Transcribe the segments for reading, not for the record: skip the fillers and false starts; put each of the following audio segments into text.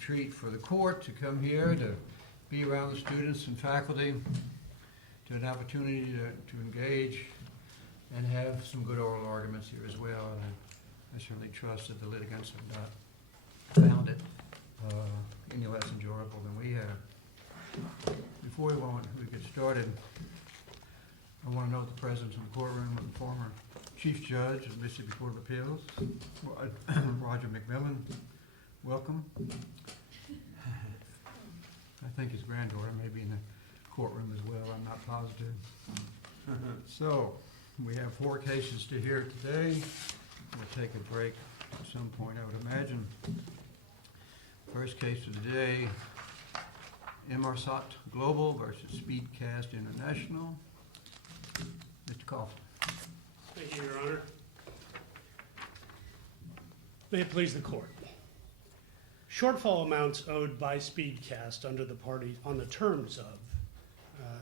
treat for the court to come here, to be around the students and faculty, to an opportunity to engage and have some good oral arguments here as well. And I certainly trust that the litigants have not found it any less enjoyable than we have. Before we get started, I want to note the presence in the courtroom of the former Chief Judge of the Mississippi Court of Appeals, Roger McMillan. Welcome. I think his granddaughter may be in the courtroom as well. I'm not positive. So, we have 4 cases to hear today. We'll take a break at some point, I would imagine. First case of the day, Inmarsat Global versus SpeedCast International. Mr. Coffin. Thank you, Your Honor. May it please the court. Shortfall amounts owed by SpeedCast under the party on the terms of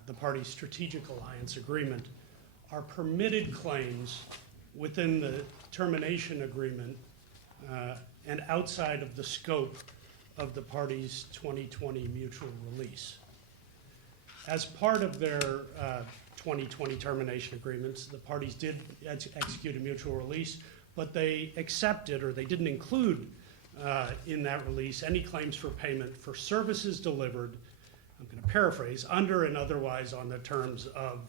the party's strategic alliance agreement are permitted claims within the termination agreement and outside of the scope of the party's 2020 mutual release. As part of their 2020 termination agreements, the parties did execute a mutual release, but they accepted, or they didn't include in that release, any claims for payment for services delivered, I'm going to paraphrase, under and otherwise on the terms of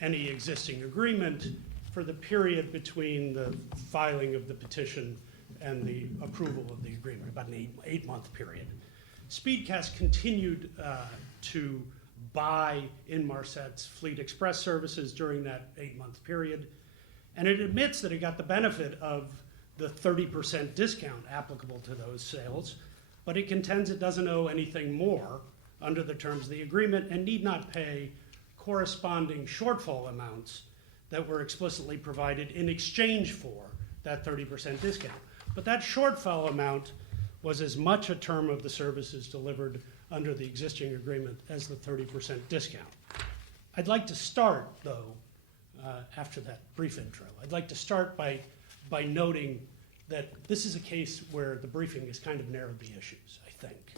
any existing agreement for the period between the filing of the petition and the approval of the agreement, about an 8-month period. SpeedCast continued to buy Inmarsat's Fleet Express services during that 8-month period, and it admits that it got the benefit of the 30% discount applicable to those sales, but it contends it doesn't owe anything more under the terms of the agreement and need not pay corresponding shortfall amounts that were explicitly provided in exchange for that 30% discount. But that shortfall amount was as much a term of the services delivered under the existing agreement as the 30% discount. I'd like to start, though, after that brief intro, I'd like to start by noting that this is a case where the briefing has kind of narrowed the issues, I think.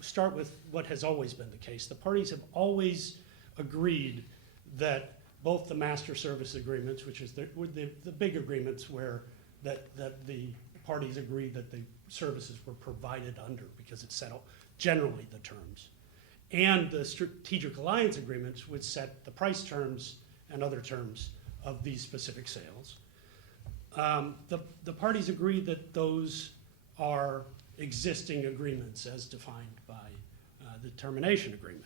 Start with what has always been the case. The parties have always agreed that both the master service agreements, which is the big agreements where that the parties agreed that the services were provided under because it set out generally the terms, and the strategic alliance agreements which set the price terms and other terms of these specific sales. The parties agreed that those are existing agreements as defined by the termination agreement.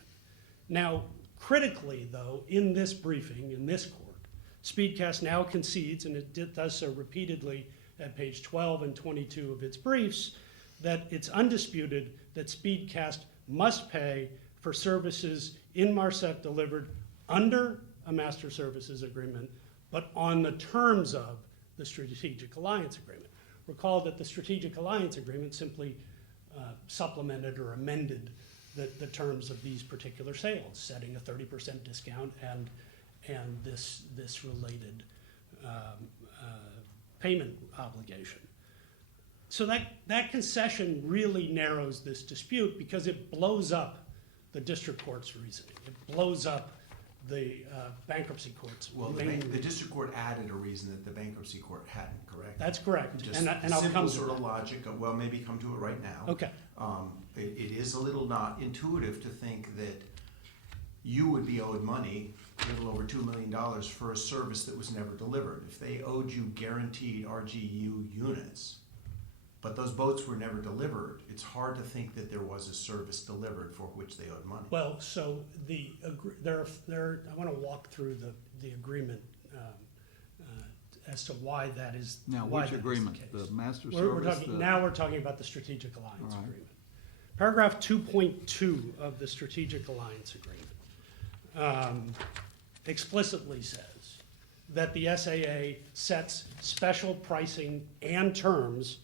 Now, critically, though, in this briefing, in this court, SpeedCast now concedes, and it does so repeatedly at page 12 and 22 of its briefs, that it's undisputed that SpeedCast must pay for services Inmarsat delivered under a master services agreement, but on the terms of the strategic alliance agreement. Recall that the strategic alliance agreement simply supplemented or amended the terms of these particular sales, setting a 30% discount and this related payment obligation. So that concession really narrows this dispute because it blows up the district court's reasoning. It blows up the bankruptcy court's. Well, the district court added a reason that the bankruptcy court hadn't, correct? That's correct. Just and I'll simple come sort to of logic of, well, maybe come to it right now. Okay. It is a little not intuitive to think that you would be owed money, a little over $2 million, for a service that was never delivered. If they owed you guaranteed RGU units, but those boats were never delivered, it's hard to think that there was a service delivered for which they owed money. Well, so I want to walk through the agreement as to why that is. Now, why which that is agreement? the master We're service? talking about the strategic alliance All right. agreement. Paragraph 2.2 of the strategic alliance agreement explicitly says that the SAA sets special pricing and terms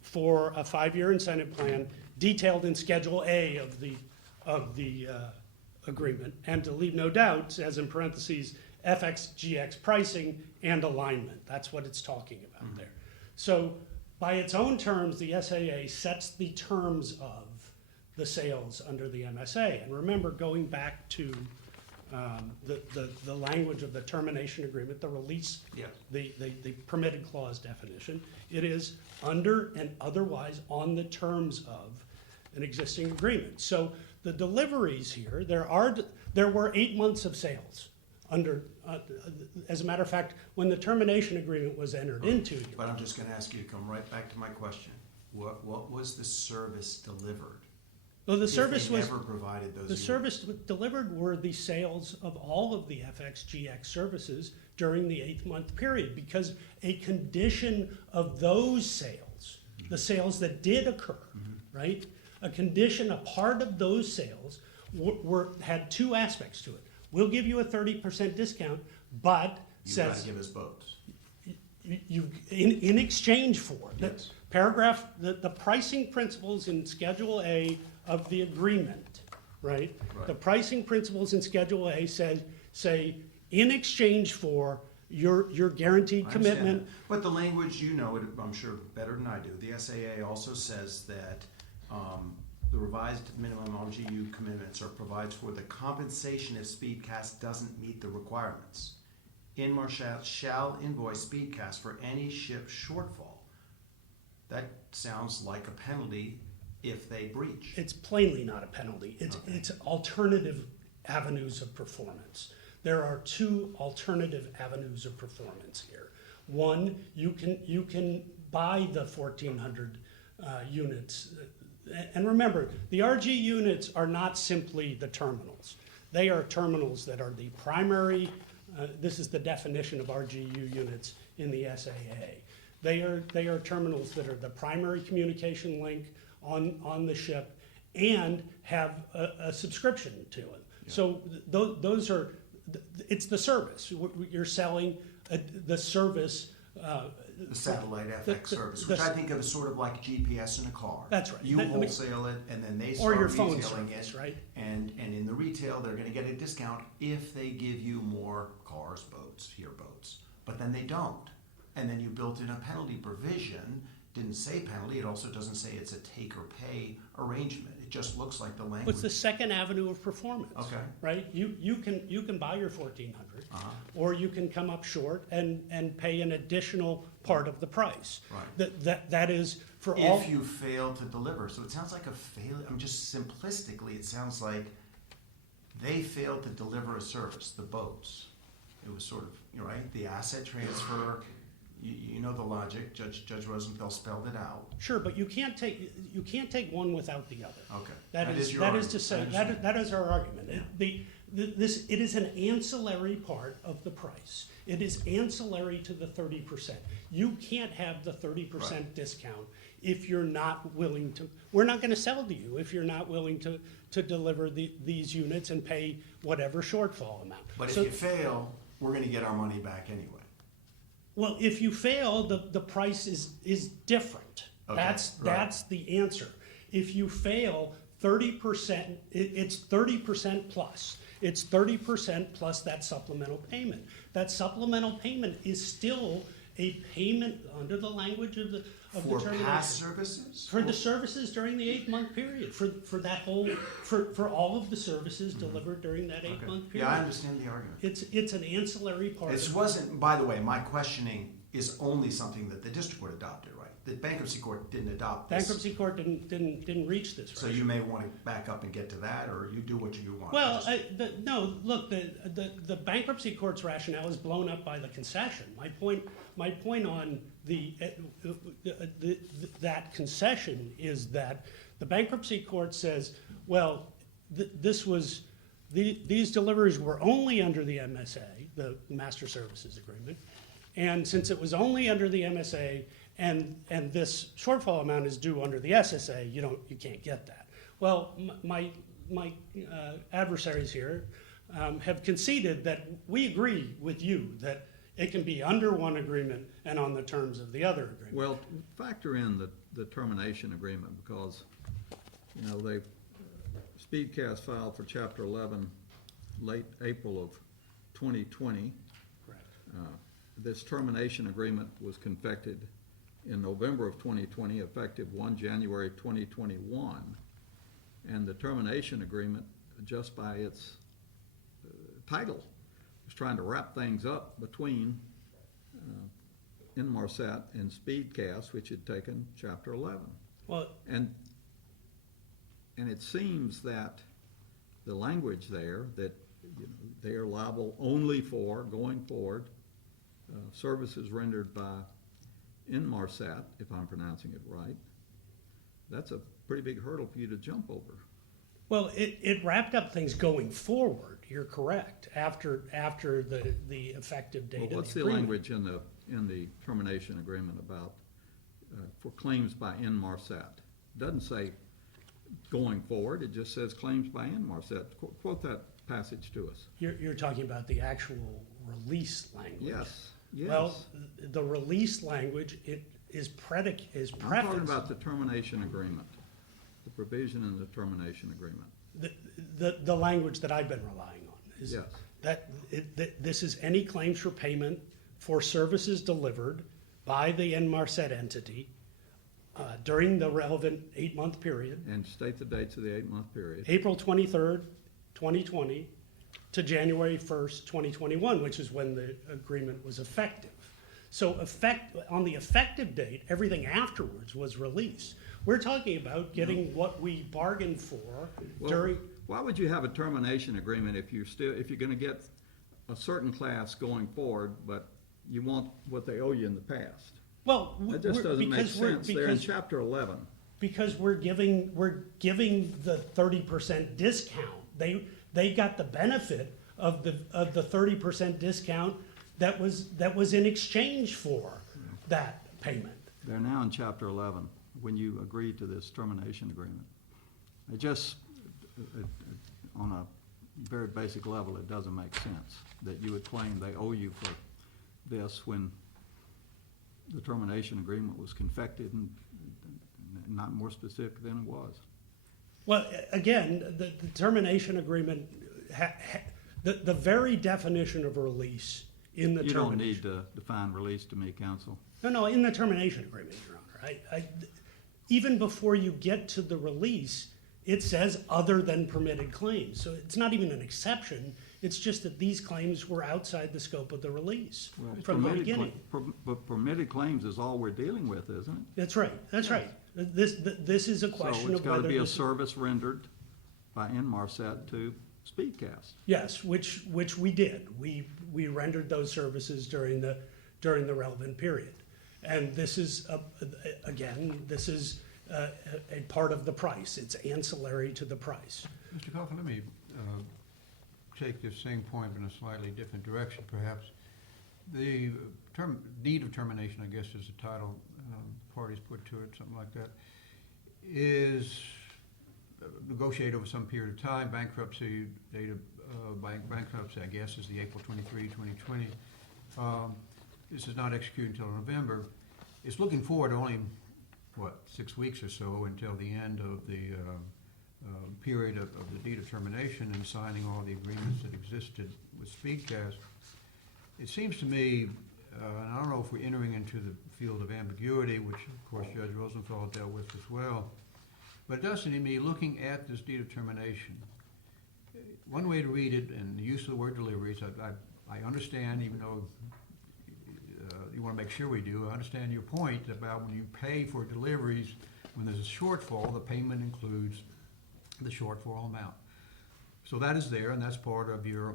for a 5-year incentive plan detailed in Schedule A of the agreement, and to leave no doubt, says in parentheses, FX, GX pricing and alignment. That's what it's talking about there. So By its own terms, the SAA sets the terms of the sales under the MSA. And remember, going back to the language of the termination agreement, the release, Yeah. the permitted clause definition, it is under and otherwise on the terms of an existing agreement. So the deliveries here, there were 8 months of sales under, as a matter of fact, when the termination agreement was entered into. But I'm just gonna ask you to come right back to my question. What was the service delivered? Well, the If service they was, never provided those the units? service delivered were the sales of all of the FXGX services during the 8-month period, because a condition of those sales, the sales that did occur, right? A condition, a part of those sales had 2 aspects to it. We'll give you a 30% discount, but You gotta says give us boats. in exchange for Yes. the pricing principles in Schedule A of the agreement, right? Right. The pricing principles in Schedule A say in exchange for your guaranteed I understand commitment. that. But the language, you know it, I'm sure, better than I do. The SAA also says that the revised minimum LGU commitments provides for the compensation if SpeedCast doesn't meet the requirements. Inmarsat shall invoice SpeedCast for any ship shortfall. That sounds like a penalty if they breach. It's plainly not a penalty. It's alternative avenues of performance. There are 2 alternative avenues of performance here. One, you can buy the 1,400 units. And remember, the RG units are not simply the terminals. They are terminals that are the primary, this is the definition of RGU units in the SAA. They are terminals that are the primary communication link on the ship and have a subscription to it. Yeah. So those are, it's the service. You're selling the service. The satellite FX the- service, the- which I think of as sort of like GPS in a car. That's right. You I mean- wholesale it, and then they Or start your phone retailing service, it. right? And in the retail, they're gonna get a discount if they give you more cars, boats, boats. But then they don't. And then you built in a penalty provision, didn't say penalty, it also doesn't say it's a take or pay arrangement. It just looks like the language. What's the second avenue of performance? Okay. Right? You can buy your 1,400, Uh-huh. or you can come up short and pay an additional part of the price. Right. That is for all. If you fail to deliver, so it sounds like a failure, I'm just simplistically, it sounds like they failed to deliver a service, the boats. It was sort of, you're right, the asset transfer, you know the logic, Judge Rosenfeld spelled it out. Sure, but you can't take one without the other. Okay. That is your to argument. I say, understand. that is our argument. Yeah. It is an ancillary part of the price. It is ancillary to the 30%. You can't have the 30% Right. discount if you're not willing to, we're not gonna sell to you if you're not willing to deliver these units and pay whatever shortfall amount. But if So- you fail, we're gonna get our money back anyway. Well, if you fail, the price is different. Okay, That's right. the answer. If you fail, 30%, it's 30% plus. It's 30% plus that supplemental payment. That supplemental payment is still a payment under the language of the For termination. past services? For the services during the 8-month period, for that whole, for all of the services delivered during that Mm-hmm. Okay. 8-month period. Yeah, I understand the argument. It's an ancillary part. It wasn't, by the way, my questioning is only something that the district court adopted, right? The bankruptcy court didn't adopt this. Bankruptcy court didn't reach this. So right? you may want to back up and get to that, or you do what you want. Well, I just- no, look, the bankruptcy court's rationale is blown up by the concession. My point on that concession is that the bankruptcy court says, well, these deliveries were only under the MSA, the Master Services Agreement, and since it was only under the MSA and this shortfall amount is due under the SSA, you can't get that. Well, my adversaries here have conceded that we agree with you that it can be under one agreement and on the terms of the other agreement. Well, factor in the termination agreement because, SpeedCast filed for Chapter 11 late April of 2020. Correct. This termination agreement was confected in November of 2020, effective 1 January 2021. And the termination agreement, just by its title, was trying to wrap things up between Inmarsat and SpeedCast, which had taken Chapter 11. Well, And it seems that the language there, that they are liable only for, going forward, services rendered by Inmarsat, if I'm pronouncing it right, that's a pretty big hurdle for you to jump over. well, it wrapped up things going forward. You're correct. After the effective date Well, of the what's the agreement. language in the termination agreement about, for claims by Inmarsat? Doesn't say going forward, it just says claims by Inmarsat. Quote that passage to us. You're talking about the actual release language. Yes, yes. Well, the release language, it is prefaced. I'm talking about the termination agreement, the provision in the termination agreement. The language that I've been relying on is Yes. that this is any claims for payment for services delivered by the Inmarsat entity during the relevant 8-month period, And state the dates of the 8-month period. April 23rd, 2020 to January 1st, 2021, which is when the agreement was effective. So on the effective date, everything afterwards was release. We're talking about getting what we bargained for Well, during. why would you have a termination agreement if you're gonna get a certain class going forward, but you want what they owe you in the past? Well, That just doesn't make sense. They're in because Chapter 11. because we're giving the 30% discount. They got the benefit of the 30% discount that was in exchange for that payment. They're now in Chapter 11, when you agreed to this termination agreement. It just, on a very basic level, it doesn't make sense that you would claim they owe you for this when the termination agreement was confected and not more specific than it was. Well, again, the termination agreement, the very definition of release in the You termination. don't need to define release to me, counsel. No, in the termination agreement, Your Honor. Even before you get to the release, it says other than permitted claims. So it's not even an exception. It's just that these claims were outside the scope of the release from the beginning. But permitted claims is all we're dealing with, isn't it? That's right. This is a question So it's of gotta whether be a this. service rendered by Inmarsat to SpeedCast. Yes, which we did. We rendered those services during the relevant period. And this is, this is a part of the price. It's ancillary to the price. Mr. Coffin, let me take this same point in a slightly different direction, perhaps. The deed of termination, I guess is the title parties put to it, something like that, is negotiated over some period of time. Bankruptcy, date of bankruptcy, I guess, is the April 23, 2020. This is not executed until November. It's looking forward only, 6 weeks or so until the end of the period of the deed of termination and signing all the agreements that existed with SpeedCast. It seems to me, and I don't know if we're entering into the field of ambiguity, which of course Judge Rosenthal dealt with as well, but it does seem to me, looking at this deed of termination, one way to read it, and the use of the word deliveries, I understand, even though you want to make sure we do, I understand your point about when you pay for deliveries, when there's a shortfall, the payment includes the shortfall amount. So that is there, and that's part of your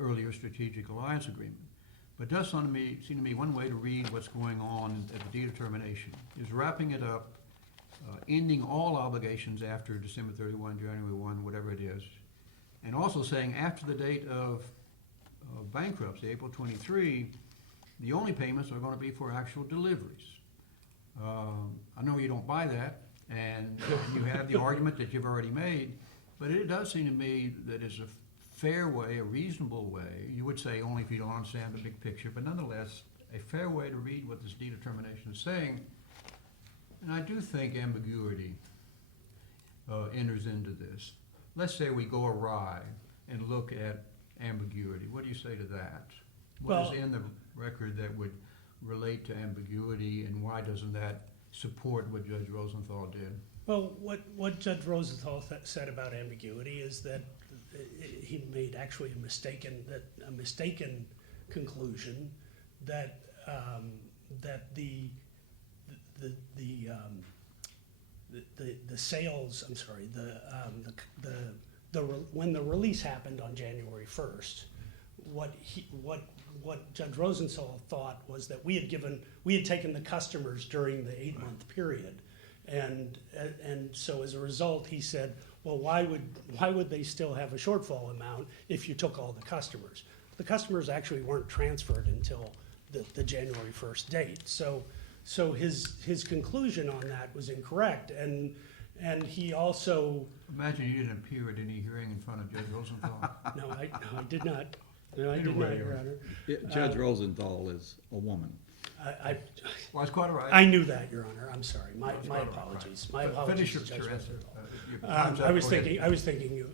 earlier strategic alliance agreement. But it does seem to me one way to read what's going on at the deed of termination is wrapping it up, ending all obligations after December 31, January 1, whatever it is, and also saying after the date of bankruptcy, April 23, the only payments are going to be for actual deliveries. I know you don't buy that, and you have the argument that you've already made, but it does seem to me that it's a fair way, a reasonable way, you would say only if you don't understand the big picture, but nonetheless, a fair way to read what this deed of termination is saying. And I do think ambiguity enters into this. Let's say we go awry and look at ambiguity. What do you say to that? What is in the record that would relate to ambiguity, and why doesn't that support what Judge Rosenthal did? Well, what Judge Rosenthal said about ambiguity is that he made actually a mistaken conclusion that the sales, I'm sorry, when the release happened on January 1st, what Judge Rosenthal thought was that we had taken the customers during the 8-month period, and so as a result, he said, well, why would they still have a shortfall amount if you took all the customers? The customers actually weren't transferred until the January 1st date. So his conclusion on that was incorrect, and he also. Imagine you didn't appear at any hearing in front of Judge Rosenthal. No, I did not. No, I did not, Your Honor. Judge Rosenthal is a woman. Well, it's quite all right. I knew that, Your Honor. I'm sorry. My It's quite all right. apologies. My But apologies. finish to your Judge answer. Rosenthal. Your time's up. I was Go ahead. thinking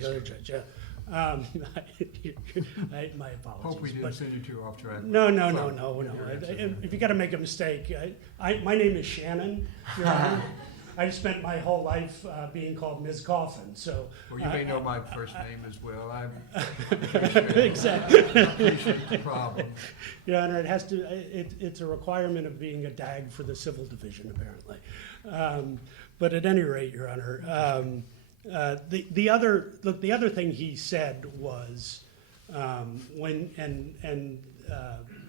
the other judge. Yeah. My apologies. Hope we but- didn't send you too off track. No. Your answer. If you got to make a mistake, my name is Shannen, Your Honor. I spent my whole life being called Ms. Coffin, so. Well, you may know my first name as well. I Exactly. appreciate the problem. Your Honor, it has to. It's a requirement of being a DAG for the civil division, apparently. But at any rate, Your Honor, the other thing he said was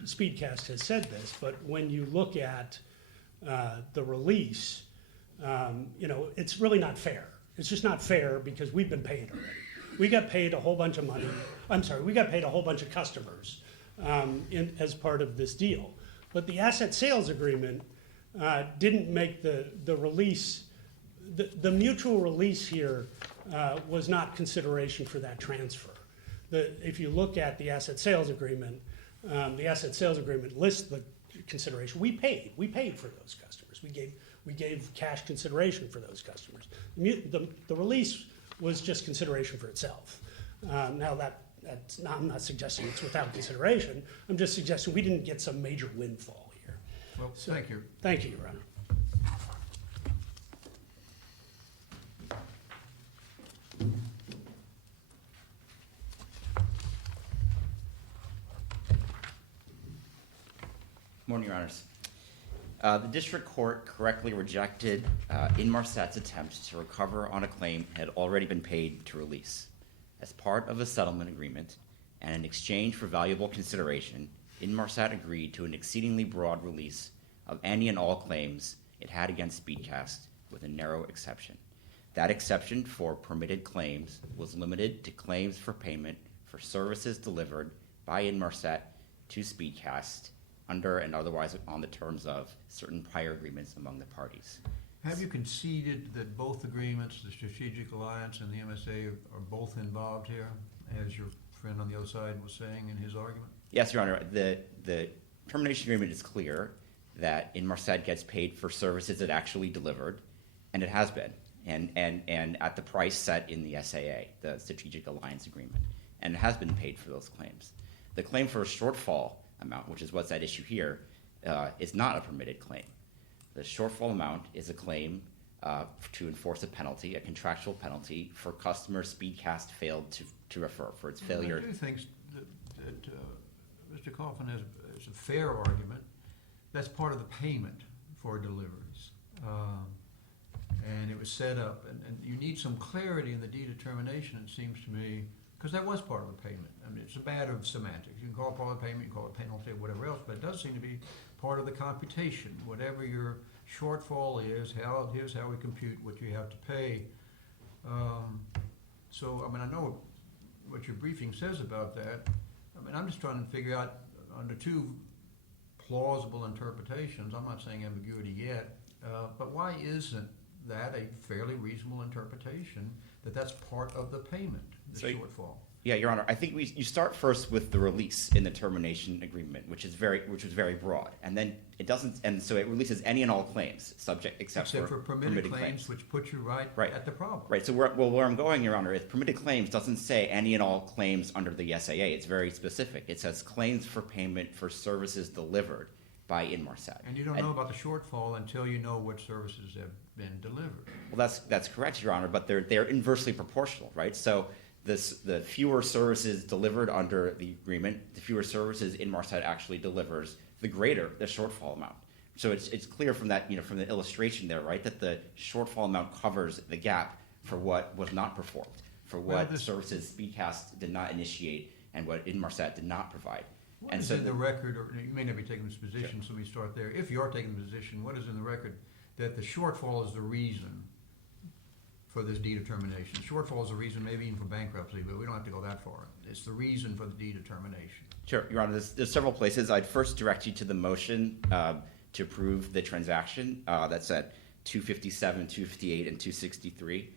SpeedCast has said this, but when you look at the release, it's really not fair. It's just not fair because we've been paid already. We got paid a whole bunch of money. We got paid a whole bunch of customers as part of this deal. But the asset sales agreement didn't make the release. The mutual release here was not consideration for that transfer. If you look at the asset sales agreement lists the consideration. We paid for those customers. We gave cash consideration for those customers. The release was just consideration for itself. I'm not suggesting it's without consideration. I'm just suggesting we didn't get some major windfall here. Well, thank you. Thank you, Your Honor. Morning, Your Honors. The district court correctly rejected Inmarsat's attempt to recover on a claim that had already been paid to release. As part of a settlement agreement and in exchange for valuable consideration, Inmarsat agreed to an exceedingly broad release of any and all claims it had against SpeedCast, with a narrow exception. That exception for permitted claims was limited to claims for payment for services delivered by Inmarsat to SpeedCast under and otherwise on the terms of certain prior agreements among the parties. Have you conceded that both agreements, the Strategic Alliance and the MSA, are both involved here, as your friend on the other side was saying in his argument? Yes, Your Honor. The termination agreement is clear that Inmarsat gets paid for services it actually delivered, and it has been, and at the price set in the SAA, the Strategic Alliance Agreement, and it has been paid for those claims. The claim for a shortfall amount, which is what's at issue here, is not a permitted claim. The shortfall amount is a claim to enforce a penalty, a contractual penalty, for customers SpeedCast failed to refer, for its failure. I do think that Mr. Coffin has a fair argument. That's part of the payment for deliveries. And it was set up, and you need some clarity in the deed of termination, it seems to me, because that was part of the payment. I mean, it's a matter of semantics. You can call it part of the payment, you can call it penalty, or whatever else, but it does seem to be part of the computation. Whatever your shortfall is, here's how we compute what you have to pay. So, I mean, I know what your briefing says about that. I mean, I'm just trying to figure out, under two plausible interpretations, I'm not saying ambiguity yet, but why isn't that a fairly reasonable interpretation, that that's part of the payment, the shortfall? Yeah, Your Honor, I think you start first with the release in the termination agreement, which was very broad, and then it doesn't, and so it releases any and all claims subject except for permitted claims, which puts you right at the problem. Right. So where I'm going, Your Honor, is permitted claims doesn't say any and all claims under the SAA. It's very specific. It says claims for payment for services delivered by Inmarsat. And you don't know about the shortfall until you know what services have been delivered. Well, that's correct, Your Honor, but they're inversely proportional, right? So the fewer services delivered under the agreement, the fewer services Inmarsat actually delivers, the greater the shortfall amount. So it's clear from that, from the illustration there, right, that the shortfall amount covers the gap for what was not performed, for what services SpeedCast did not initiate and what Inmarsat did not provide. What is in the record, or you may not be taking this position, so we start there. If you are taking the position, what is in the record that the shortfall is the reason for this dedetermination? Shortfall is the reason, maybe even for bankruptcy, but we don't have to go that far. It's the reason for the dedetermination. Sure, Your Honor. There's several places. I'd first direct you to the motion to approve the transaction. That's at 257, 258, and 263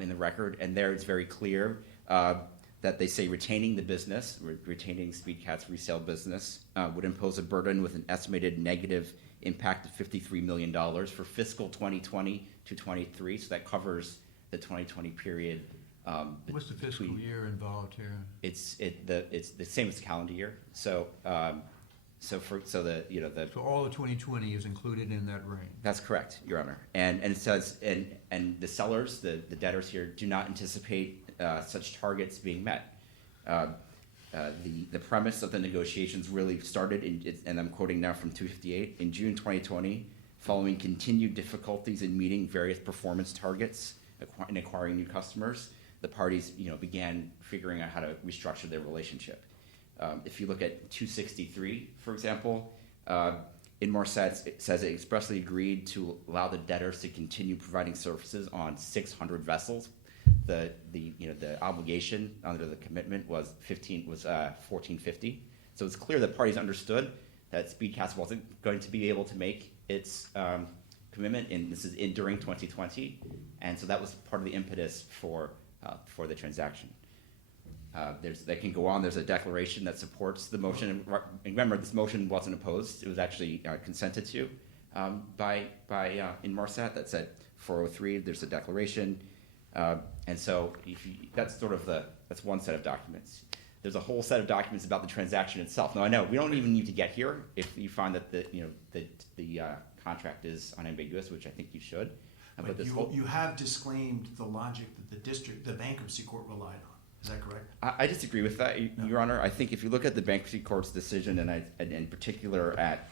in the record. And there it's very clear that they say retaining the business, retaining SpeedCast's resale business, would impose a burden with an estimated negative impact of $53 million for fiscal 2020 to 23. So that covers the 2020 period. What's the fiscal year involved here? It's the same as calendar year. So so all of 2020 is included in that range. That's correct, Your Honor. And it says and the sellers, the debtors here, do not anticipate such targets being met. The premise of the negotiations really started and I'm quoting now from 258, in June 2020, following continued difficulties in meeting various performance targets and acquiring new customers, the parties began figuring out how to restructure their relationship. If you look at 263, for example, Inmarsat says it expressly agreed to allow the debtors to continue providing services on 600 vessels. The obligation under the commitment was 1450. So it's clear that parties understood that SpeedCast wasn't going to be able to make its commitment, and this is during 2020, and so that was part of the impetus for the transaction. They can go on. There's a declaration that supports the motion. And remember, this motion wasn't opposed. It was actually consented to by Inmarsat. That's at 403. There's a declaration. And so that's one set of documents. There's a whole set of documents about the transaction itself. Now, I know we don't even need to get here if you find that the contract is unambiguous, which I think you should. But you have disclaimed the logic that the bankruptcy court relied on. Is that correct? I disagree with that, Your Honor. I think if you look at the bankruptcy court's decision, and in particular at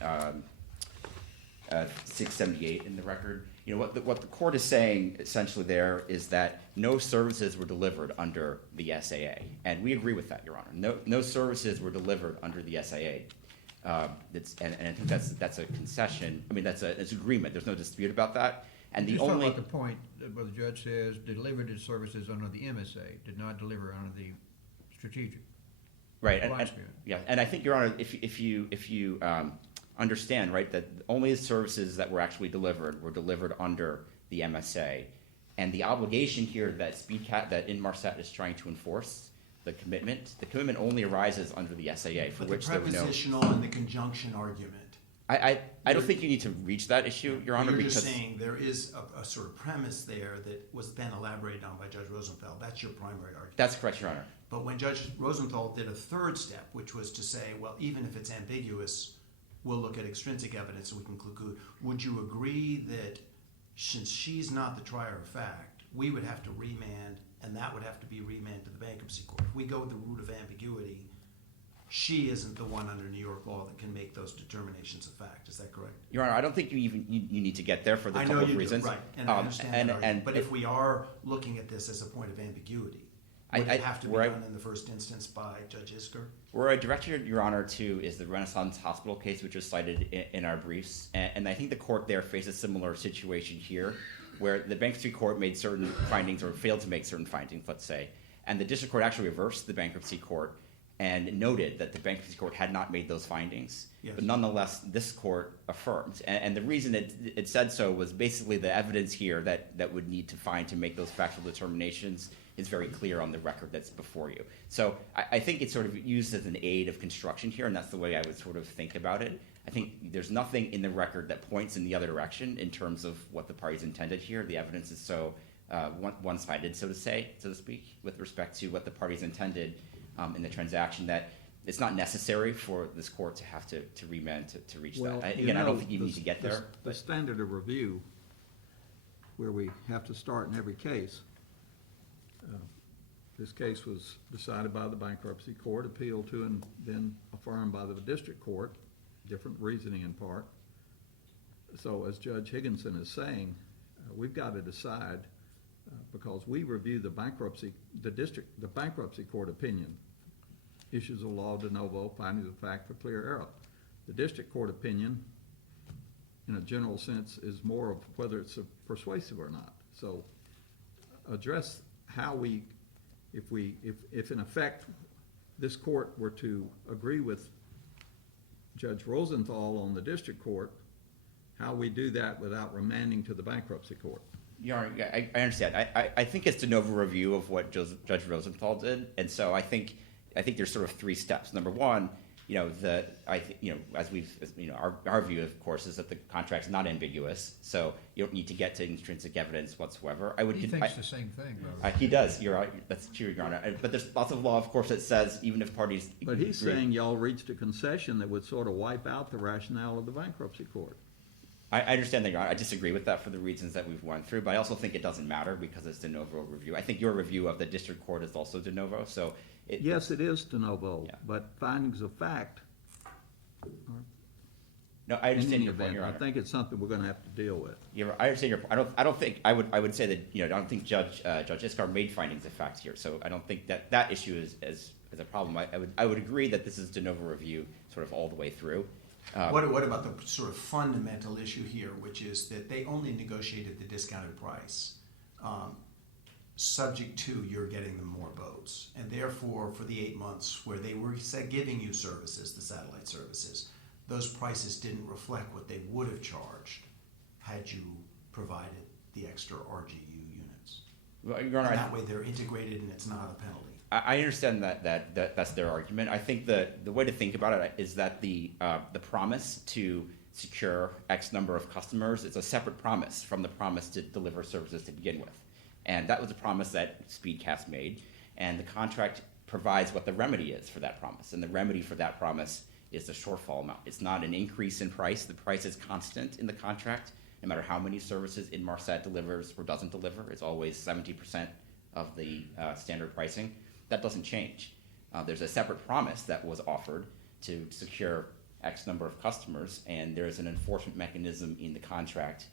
678 in the record, what the court is saying essentially there is that no services were delivered under the SAA, and we agree with that, Your Honor. No services were delivered under the SAA. And I think that's a concession. I mean, that's agreement. There's no dispute about that. And Just talk about the point where the judge says delivered its services under the MSA, did not deliver under the strategic. Right. And I think, Your Honor, if you understand, right, that only the services that were actually delivered were delivered under the MSA, and the obligation here that Inmarsat is trying to enforce, the commitment only arises under the SAA, for which there was no. The prepositional and the conjunction argument. I don't think you need to reach that issue, Your Honor. You're just saying there is a sort of premise there that was then elaborated on by Judge Rosenthal. That's your primary argument. That's correct, Your Honor. But when Judge Rosenthal did a third step, which was to say, well, even if it's ambiguous, we'll look at extrinsic evidence and we can conclude. Would you agree that since she's not the trier of fact, we would have to remand, and that would have to be remanded to the bankruptcy court? If we go with the route of ambiguity, she isn't the one under New York law that can make those determinations of fact. Is that correct? Your Honor, I don't think you need to get there for the couple of reasons. Right, and I understand that argument. But if we are looking at this as a point of ambiguity, would it have to be done in the first instance by Judge Isker? Where I direct Your Honor to is the Renaissance Hospital case, which was cited in our briefs. And I think the court there faces a similar situation here, where the bankruptcy court made certain findings or failed to make certain findings, let's say. And the district court actually reversed the bankruptcy court and noted that the bankruptcy court had not made those findings. Yes. But nonetheless, this court affirmed. And the reason it said so was basically the evidence here that would need to find to make those factual determinations is very clear on the record that's before you. So I think it's sort of used as an aid of construction here, and that's the way I would sort of think about it. I think there's nothing in the record that points in the other direction in terms of what the parties intended here. The evidence is so one-sided, so to speak, with respect to what the parties intended in the transaction, that it's not necessary for this court to have to remand to reach that. Again, I don't think you need to get there. The standard of review, where we have to start in every case, this case was decided by the bankruptcy court, appealed to, and then affirmed by the district court, different reasoning in part. So as Judge Higginson is saying, we've got to decide, because we review the bankruptcy court opinion, issues of law de novo, findings of fact for clear error. The district court opinion, in a general sense, is more of whether it's persuasive or not. So address how we, if in effect this court were to agree with Judge Rosenthal on the district court, how we do that without remanding to the bankruptcy court. Your Honor, I understand. I think it's de novo review of what Judge Rosenthal did, and so I think there's sort of three steps. Number one, our view, of course, is that the contract's not ambiguous, so you don't need to get to intrinsic evidence whatsoever. He thinks the same thing, though. He does. You're right. That's true, Your Honor. But there's lots of law, of course, that says even if parties. But he's saying y'all reached a concession that would sort of wipe out the rationale of the bankruptcy court. I understand that, Your Honor. I disagree with that for the reasons that we've went through, but I also think it doesn't matter because it's de novo review. I think your review of the district court is also de novo, so. Yes, it is de novo, Yeah. but findings of fact. No, I understand your In point, any Your event, Honor. I think it's something we're going to have to deal with. I understand your point. I don't think I would say that I don't think Judge Iskar made findings of fact here, so I don't think that issue is a problem. I would agree that this is de novo review sort of all the way through. What about the sort of fundamental issue here, which is that they only negotiated the discounted price, subject to you're getting them more boats, and therefore for the 8 months where they were giving you services, the satellite services, those prices didn't reflect what they would have charged had you provided the extra RGU units. Well, Your Honor, And that way they're integrated and it's not a penalty. I understand that's their argument. I think the way to think about it is that the promise to secure X number of customers is a separate promise from the promise to deliver services to begin with. And that was a promise that SpeedCast made, and the contract provides what the remedy is for that promise. And the remedy for that promise is the shortfall amount. It's not an increase in price. The price is constant in the contract, no matter how many services Inmarsat delivers or doesn't deliver. It's always 70% of the standard pricing. That doesn't change. There's a separate promise that was offered to secure X number of customers, and there's an enforcement mechanism in the contract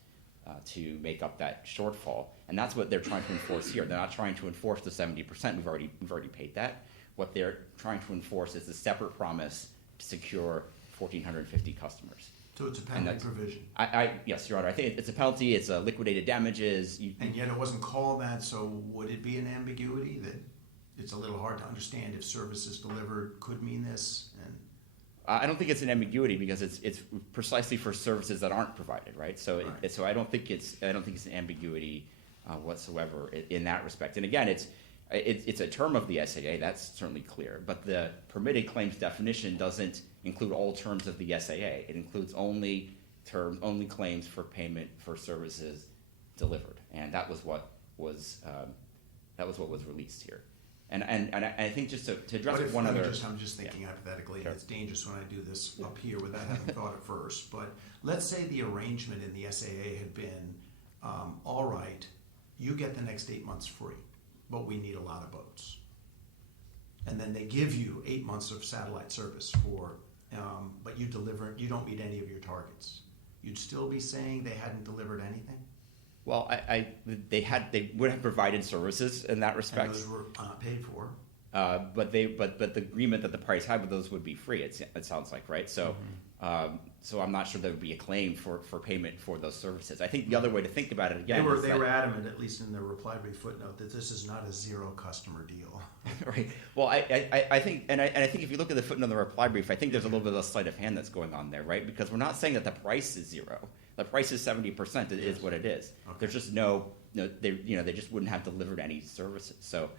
to make up that shortfall. And that's what they're trying to enforce here. They're not trying to enforce the 70%. We've already paid that. What they're trying to enforce is a separate promise to secure 1,450 customers. So it's a penalty provision. Yes, Your Honor. I think it's a penalty. It's a liquidated damages. And yet it wasn't called that, so would it be an ambiguity that it's a little hard to understand if services delivered could mean this? And I don't think it's an ambiguity because it's precisely for services that aren't provided, right? So Right. So I don't think it's an ambiguity whatsoever in that respect. And again, it's a term of the SAA. That's certainly clear. But the permitted claims definition doesn't include all terms of the SAA. It includes only claims for payment for services delivered, and that was what was released here. And I think just to address one other. I'm just thinking hypothetically, Sure. and it's dangerous when I do this up here without having thought it first, but let's say the arrangement in the SAA had been, all right, you get the next 8 months free, but we need a lot of boats. And then they give you 8 months of satellite service but you don't meet any of your targets. You'd still be saying they hadn't delivered anything? Well, they would have provided services in that respect. And those were paid for. But the agreement that the parties had with those would be free. It sounds like, right? So so I'm not sure there would be a claim for payment for those services. I think the other way to think about it again, They is were that- adamant, at least in their reply brief footnote, that this is not a zero customer deal. Right. Well, I think, and I think if you look at the footnote of the reply brief, I think there's a little bit of a sleight of hand that's going on there, right? Because we're not saying that the price is zero. The price is 70%. It is what it is. Okay. There's just they just wouldn't have delivered any services, so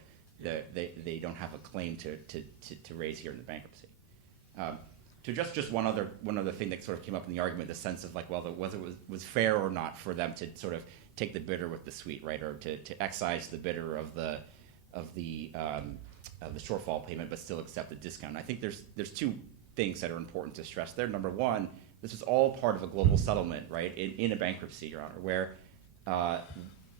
they don't have a claim to raise here in the bankruptcy. To address just one other thing that sort of came up in the argument, the sense of like, well, whether it was fair or not for them to sort of take the bidder with the sweet, right, or to excise the bidder of the shortfall payment, but still accept the discount. I think there's two things that are important to stress there. Number one, this was all part of a global settlement, right, in a bankruptcy, Your Honor, where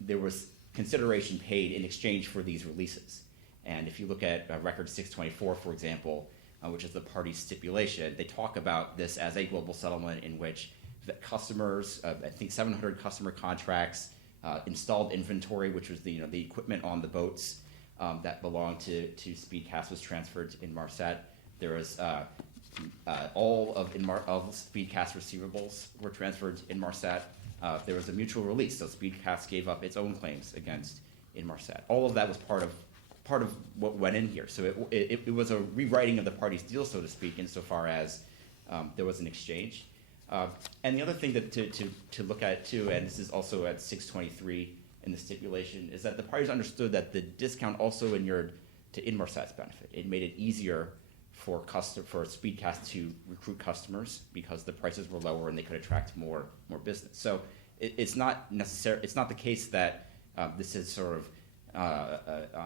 there was consideration paid in exchange for these releases. And if you look at Record 624, for example, which is the party's stipulation, they talk about this as a global settlement in which the customers, I think 700 customer contracts, installed inventory, which was the equipment on the boats that belonged to SpeedCast, was transferred to Inmarsat. There was all of SpeedCast receivables were transferred to Inmarsat. There was a mutual release, so SpeedCast gave up its own claims against Inmarsat. All of that was part of what went in here. So it was a rewriting of the party's deal, so to speak, insofar as there was an exchange. And the other thing that to look at too, and this is also at 623 in the stipulation, is that the parties understood that the discount also inured to Inmarsat's benefit. It made it easier for SpeedCast to recruit customers because the prices were lower and they could attract more business. So it's not the case that this is sort of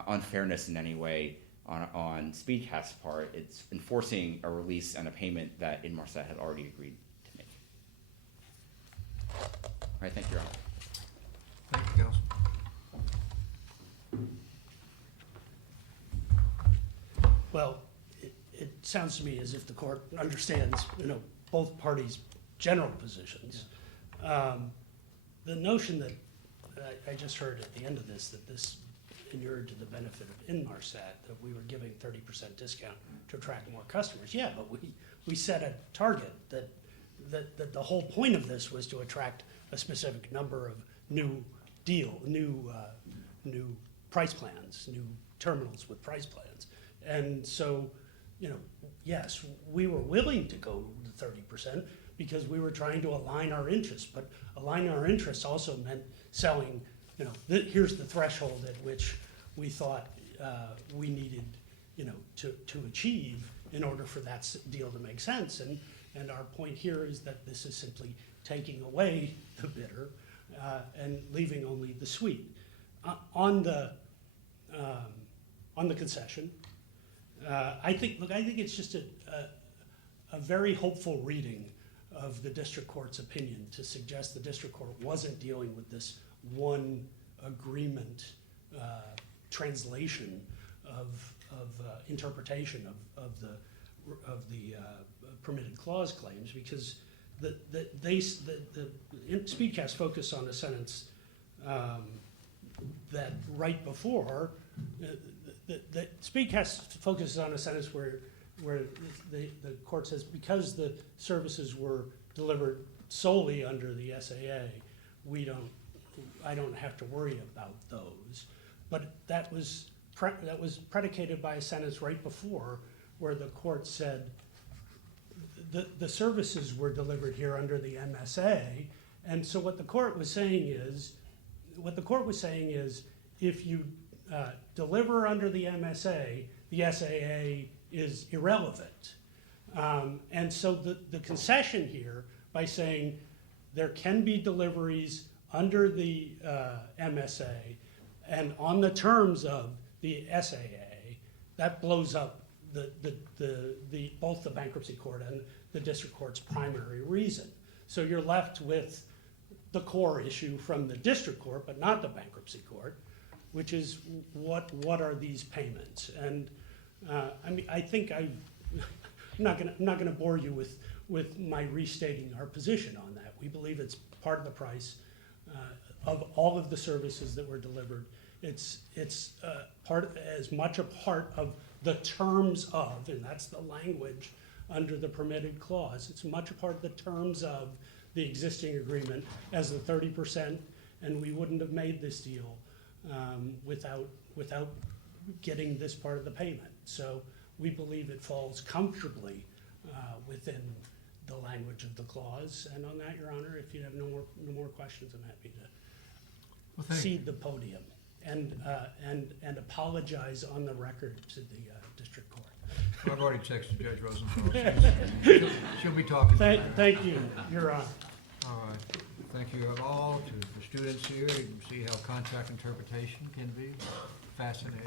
unfairness in any way on SpeedCast's part. It's enforcing a release and a payment that Inmarsat had already agreed to make. All right, thank you, Your Honor. Thank you, Counsel. Well, it sounds to me as if the court understands, both parties' general positions. The notion that I just heard at the end of this, that this inured to the benefit of Inmarsat, that we were giving 30% discount to attract more customers. Yeah, but we set a target that the whole point of this was to attract a specific number of new price plans, new terminals with price plans. And so, yes, we were willing to go to 30% because we were trying to align our interests, but aligning our interests also meant selling, here's the threshold at which we thought we needed, to achieve in order for that deal to make sense. And our point here is that this is simply taking away the bidder and leaving only the sweet. On the concession, I think it's just a very hopeful reading of the district court's opinion to suggest the district court wasn't dealing with this one agreement translation of interpretation of the permitted clause claims, because the SpeedCast focused on a sentence that right before the SpeedCast focuses on a sentence where the court says because the services were delivered solely under the SAA, I don't have to worry about those. But that was predicated by a sentence right before where the court said the services were delivered here under the MSA, and so what the court was saying is if you deliver under the MSA, the SAA is irrelevant. And so the concession here by saying there can be deliveries under the MSA and on the terms of the SAA, that blows up both the bankruptcy court and the district court's primary reason. So you're left with the core issue from the district court, but not the bankruptcy court, which is what are these payments? And I think I'm not going to bore you with my restating our position on that. We believe it's part of the price of all of the services that were delivered. It's as much a part of the terms of, and that's the language under the permitted clause. It's much a part of the terms of the existing agreement as the 30%, and we wouldn't have made this deal without getting this part of the payment. So we believe it falls comfortably within the language of the clause. And on that, Your Honor, if you have no more questions, I'm happy to Well, thank you. cede the podium and apologize on the record to the district court. I've already texted Judge Rosenthal. She'll be talking. Thank you, Your Honor. All right. Thank you all to the students here. You can see how contract interpretation can be fascinating.